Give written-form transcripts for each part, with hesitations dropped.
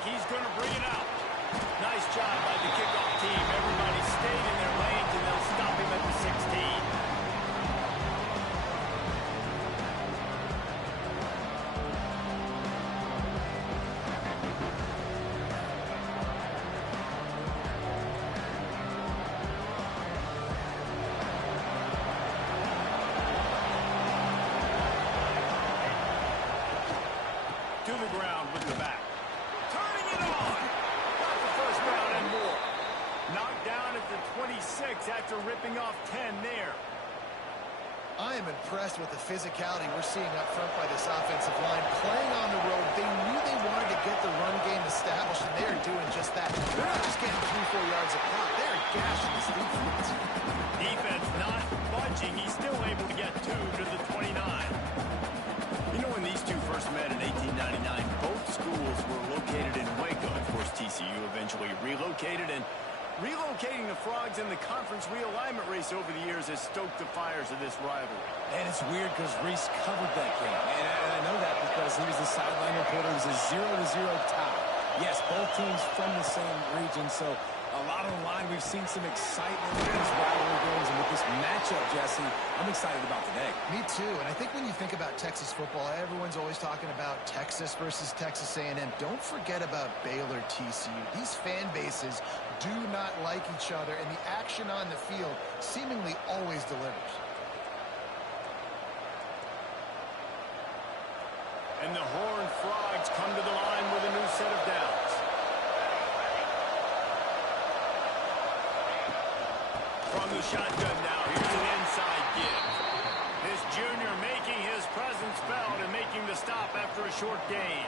like he's going to bring it out. Nice job by the kickoff team. Everybody stayed in their lanes, and they'll stop him at the 16. To the ground with the back. Turning it on. Got the first down and more. Knocked down at the 26 after ripping off 10 there. I am impressed with the physicality we're seeing up front by this offensive line. Playing on the road, they knew they wanted to get the run game established, and they're doing just that. They're not just getting 3-4 yards a pop. They're gashing this defense. Defense not budging. He's still able to get 2 to the 29. You know, when these two first met in 1899, both schools were located in Waco. Of course, TCU eventually relocated, and relocating the Frogs in the conference realignment race over the years has stoked the fires of this rivalry. And it's weird because Reese covered that game. And I know that because he was the sideline reporter. It was a 0-0 tie. Yes, both teams from the same region, so a lot on the line. We've seen some excitement in these rivalry games, and with this matchup, Jesse, I'm excited about today. Me too, and I think when you think about Texas football, everyone's always talking about Texas versus Texas A&M. Don't forget about Baylor TCU. These fan bases do not like each other, and the action on the field seemingly always delivers. And the Horned Frogs come to the line with a new set of downs. From the shotgun now, here's an inside give. This junior making his presence felt and making the stop after a short gain.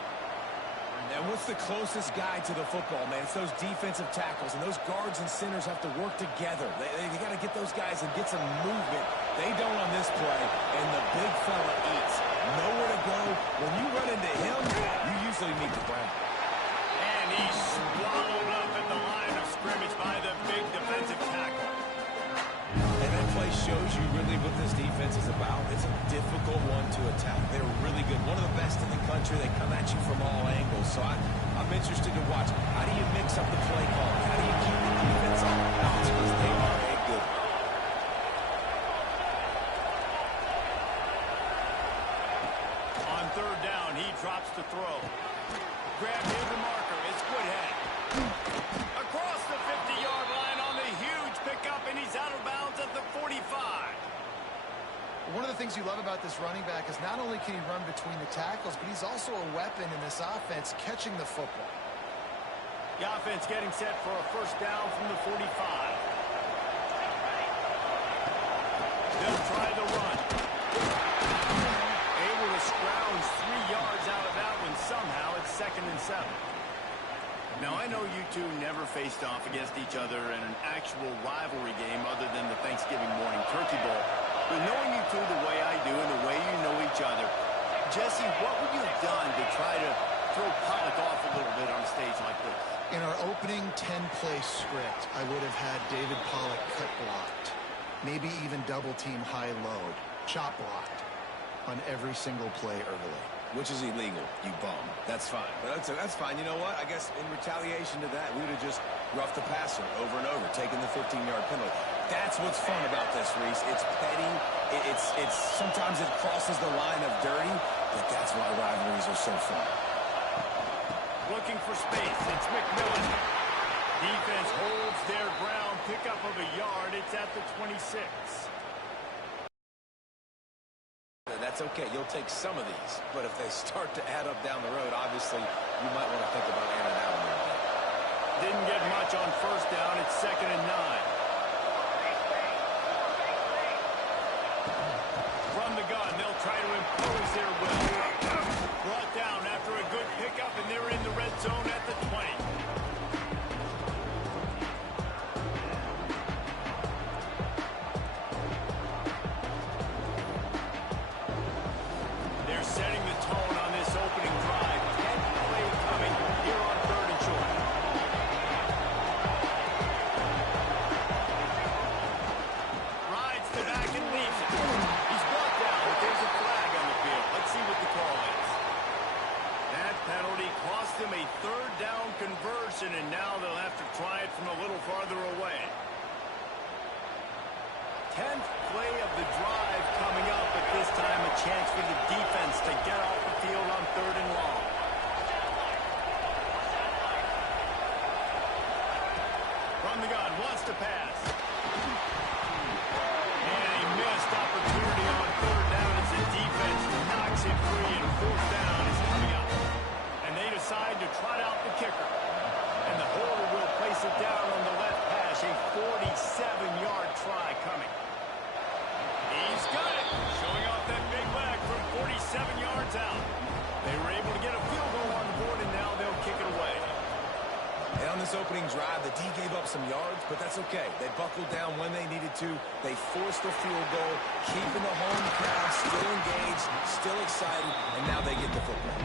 And what's the closest guy to the football, man? It's those defensive tackles, and those guards and centers have to work together. They got to get those guys and get some movement. They don't on this play, and the big fella eats. Nowhere to go. When you run into him, you usually meet the ground. And he's swallowed up at the line of scrimmage by the big defensive tackle. And that play shows you really what this defense is about. It's a difficult one to attack. They're really good. One of the best in the country. They come at you from all angles. So I'm interested to watch. How do you mix up the play call? How do you keep the defense on balance? Because they are a good one. On third down, he drops to throw. Grab his marker. It's Woodhead. Across the 50-yard line on the huge pickup, and he's out of bounds at the 45. One of the things you love about this running back is not only can he run between the tackles, but he's also a weapon in this offense catching the football. The offense getting set for a first down from the 45. They'll try the run. Able to scrounge 3 yards out of that one somehow. It's 2nd and 7. Now, I know you two never faced off against each other in an actual rivalry game other than the Thanksgiving morning turkey bowl. But knowing you two the way I do and the way you know each other, Jesse, what would you have done to try to throw Pollock off a little bit on a stage like this? In our opening 10-play script, I would have had David Pollock cut blocked. Maybe even double-team high-load, chop blocked on every single play early. Which is illegal, you bum. That's fine. But that's fine. You know what? I guess in retaliation to that, we would have just roughed the passer over and over, taking the 15-yard penalty. That's what's fun about this, Reese. It's petty. It's sometimes it crosses the line of dirty, but that's why rivalries are so fun. Looking for space. It's McMillan. Defense holds their ground. Pickup of a yard. It's at the 26. That's okay. You'll take some of these. But if they start to add up down the road, obviously, you might want to think about airing out a little bit. Didn't get much on first down. It's 2nd and 9. From the gun, they'll try to impose their will. Brought down after a good pickup, and they're in the red zone at the 20. Setting the tone on this opening drive. 10 plays coming here on 3rd and short. Rides to back and leaves it. He's brought down, but there's a flag on the field. Let's see what the call is. That penalty cost him a 3rd down he'll have to try it from a little farther away. 10th play of the drive coming up, but this time a chance for the defense to get off the field on 3rd and long. From the gun, wants to pass. And he missed opportunity on 3rd down as the defense knocks it free, and 4th down is coming up. And they decide to trot out the kicker. And the holder will place it down on the left hash, a 47-yard try coming. He's got it, showing off that big leg from 47 yards out. They were able to get a field goal on the board, and now they'll kick it away. And on this opening drive, the D gave up some yards, but that's okay. They buckled down when they needed to. They forced a field goal, keeping the home crowd still engaged, still excited, and now they get the football.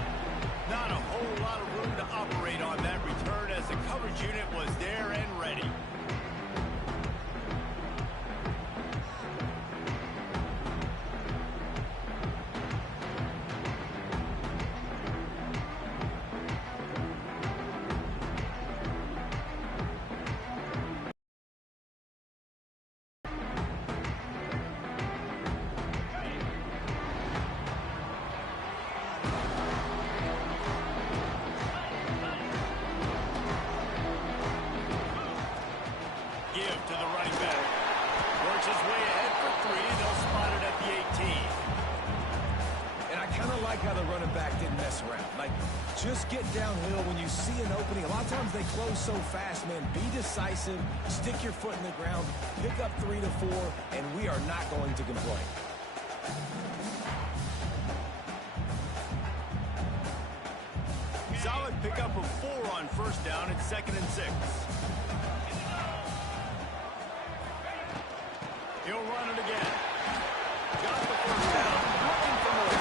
Not a whole lot of room to operate on that return as the coverage unit was there and ready. To the running back. Works his way ahead for 3. They'll spot it at the 18. And I kind of like how the running back didn't mess around. Like, just get downhill when you see an opening. A lot of times they close so fast, man. Be decisive. Stick your foot in the ground. Pick up 3 to 4, and we are not going to complain. Solid pickup of 4 on 1st down at 2nd and 6. He'll run it again. Got the 1st down. Looking for more.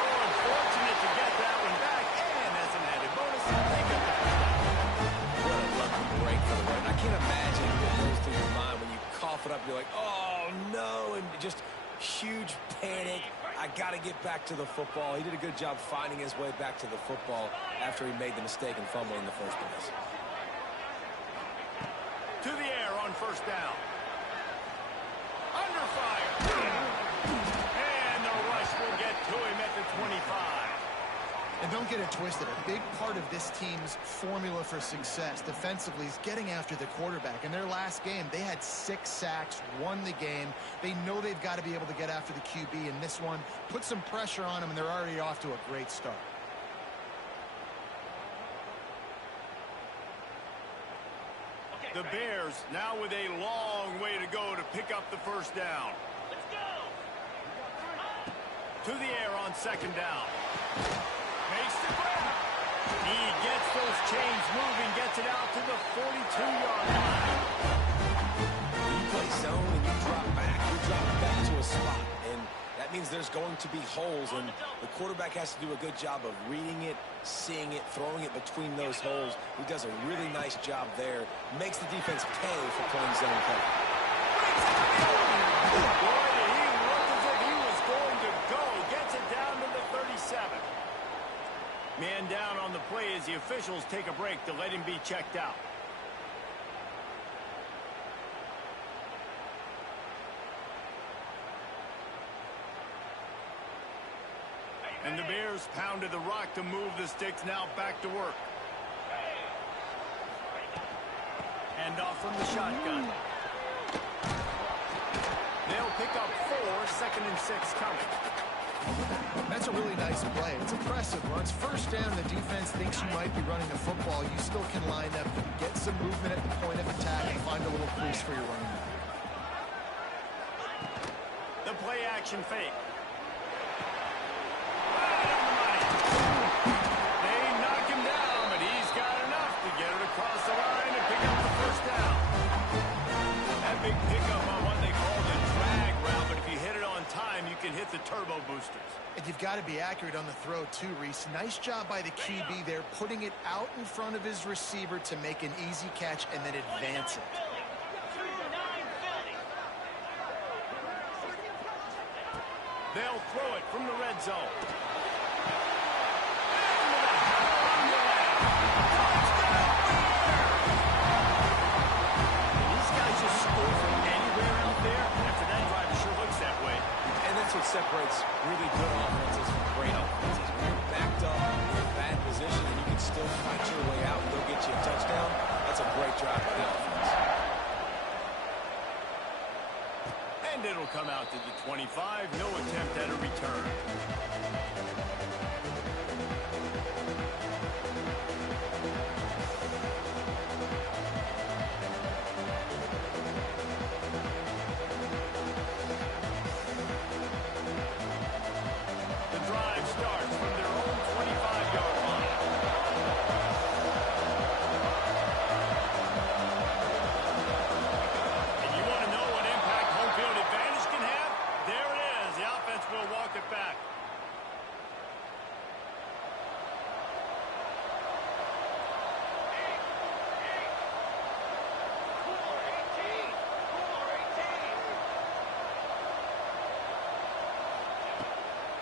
Oh, unfortunate to get that one back. And as an added bonus, they got the 1st down. What a lucky break for the run. I can't imagine what goes through your mind when you cough it up. You're like, oh, no. And just huge panic. I got to get back to the football. He did a good job finding his way back to the football after he made the mistake and fumbling in the first place. To the air on 1st down. Under fire. And the rush will get to him at the 25. And don't get it twisted. A big part of this team's formula for success defensively is getting after the quarterback. In their last game, they had 6 sacks, won the game. They know they've got to be able to get after the QB in this one. Put some pressure on them, and they're already off to a great start. The Bears now with a long way to go to pick up the 1st down. Let's go. To the air on 2nd down. Makes the grab. He gets those chains moving, gets it out to the 42-yard line. When you play zone and you drop back, you're dropping back to a spot. And that means there's going to be holes, and the quarterback has to do a good job of reading it, seeing it, throwing it between those holes. He does a really nice job there. Makes the defense pay for playing zone cover. Boy, he looked as if he was going to go. Gets it down to the 37. Man down on the play as the officials take a break to let him be checked out. And the Bears pounded the rock to move the sticks, now back to work. Hand off from the shotgun. They'll pick up 4, 2nd and 6 coming. That's a really nice play. It's impressive. Once 1st down, the defense thinks you might be running the football. You still can line up, get some movement at the point of attack, and find a little crease for your running back. The play action fake. They knock him down, but he's got enough to get it across the line and pick up the 1st down. That big pickup on what they call the drag route, but if you hit it on time, you can hit the turbo boosters. And you've got to be accurate on the throw too, Reese. Nice job by the QB there, putting it out in front of his receiver to make an easy catch and then advance it. They'll throw it from the red zone. separates really good offenses from great offenses. When you're backed up in a bad position and you can still fight your way out and go get you a touchdown, that's a great drive by the offense. And it'll come out to the 25. No attempt at a return. The drive starts from their own 25-yard line. And you want to know what impact home field advantage can have? There it is. The offense will walk it back.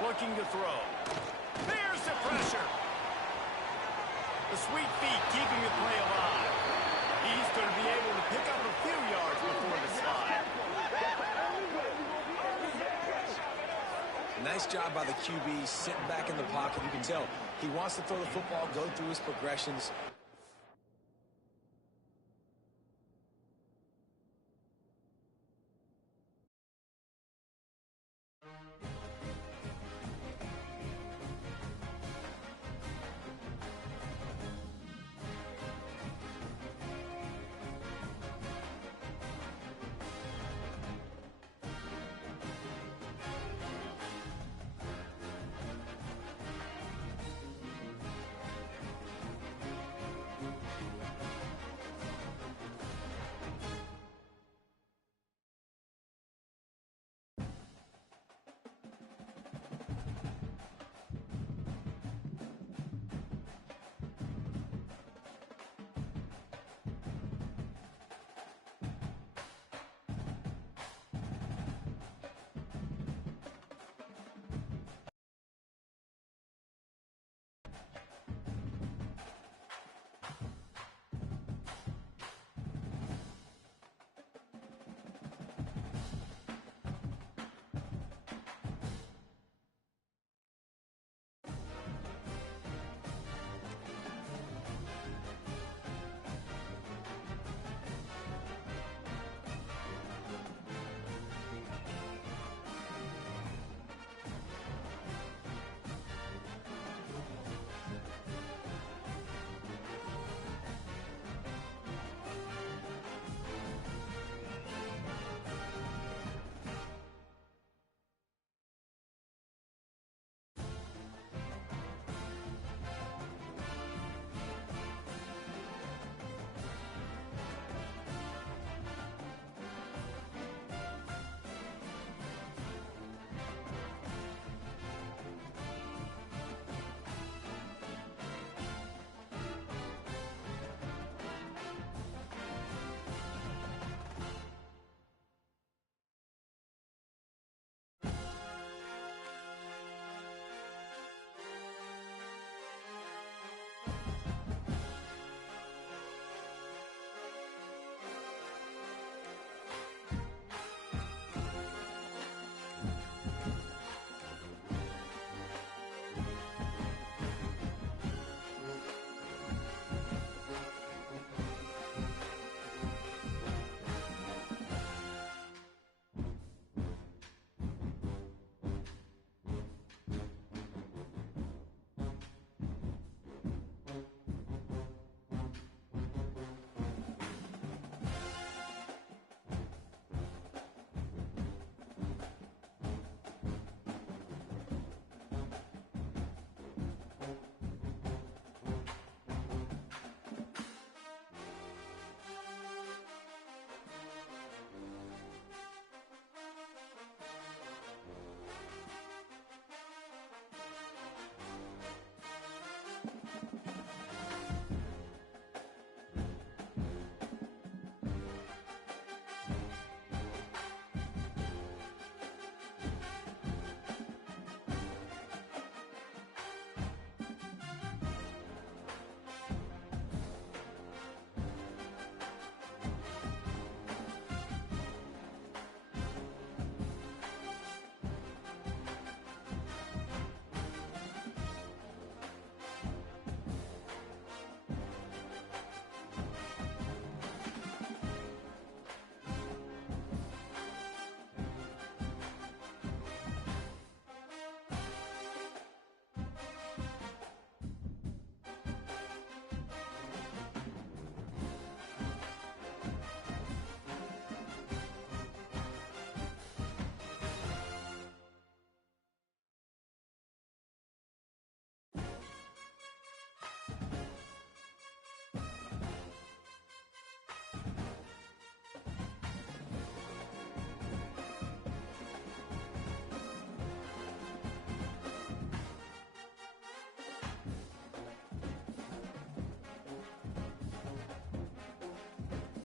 Looking to throw. There's the pressure. The sweet feet keeping the play alive. He's going to be able to pick up a few yards before the slide. Nice job by the QB, sitting back in the pocket. You can tell he wants to throw the football, go through his progressions,